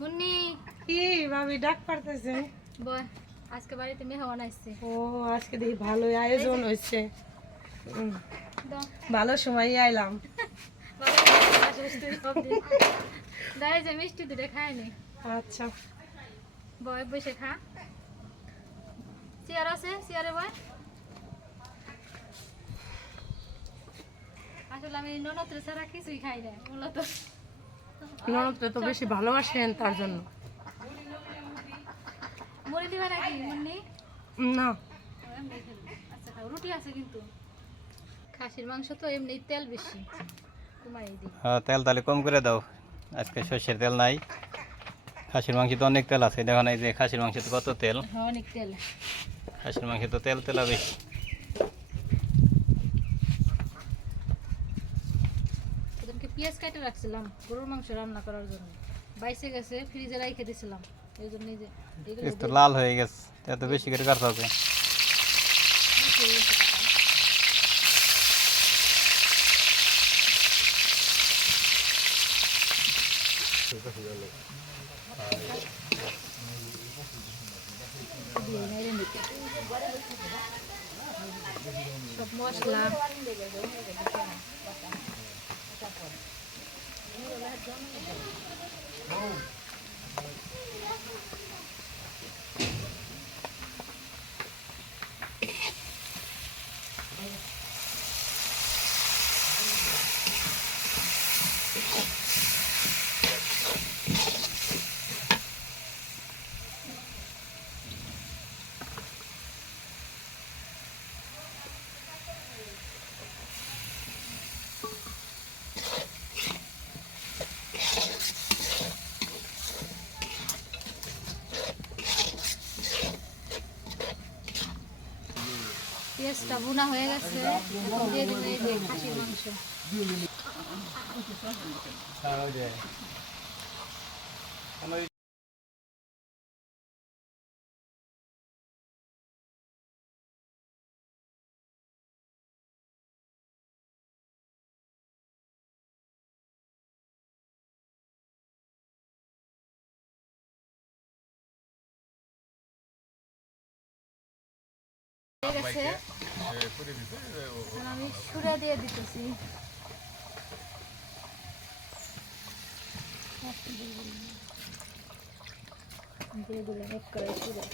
মুন্নি কি ভাবি ডাক পারতেছেন? বল, আজকে বাড়িতে মেহমান আসছে। ও আজকে দেখি ভালোই আয়োজন হয়েছে। দাও ভালো সময় আইলাম। দাঁড়িয়ে যে মিষ্টি দুটো খায় নি। আচ্ছা বয় বসে খা। চেয়ার আছে, চেয়ারে বয়। আসলে আমি ননদ ছাড়া কিছুই খাই না মূলত। ননদকে তো বেশি ভালোবাসেন তার জন্য। মুড়ি দিবা নাকি মুন্নি? না আচ্ছা খাও, রুটি আছে কিন্তু। খাসির মাংস তো এমনি তেল বেশি, কমাই দিই। হ্যাঁ, তেল তাহলে কম করে দাও। আজকে সর্ষের তেল নাই, খাসির মাংসে তো অনেক তেল আছে। দেখো না, এই যে খাসির মাংসে তো কত তেল। হ্যাঁ অনেক তেল। খাসির মাংসে তো তেল তেলা বেশি। ওদেরকে পেঁয়াজ কেটে রাখছিলাম গরুর মাংস রান্না করার জন্য, বাইসে গেছে, ফ্রিজে রেখে দিয়েছিলাম। এই জন্য এই যে এগুলো তো লাল হয়ে গেছে, এত বেশি করে কাটতে হবে। বেশি হয়ে গেছে কাটা। দিয়ে নেড়ে নিতে। সব মশলা পেঁয়াজটা ভুনা হয়ে গেছে, এখন দিয়ে দেবো এই যে খাসির মাংস। হয়ে গেছে, এখন আমি সুরা দিয়ে দিতেছি। দিয়ে দিলাম এক করে সুরা।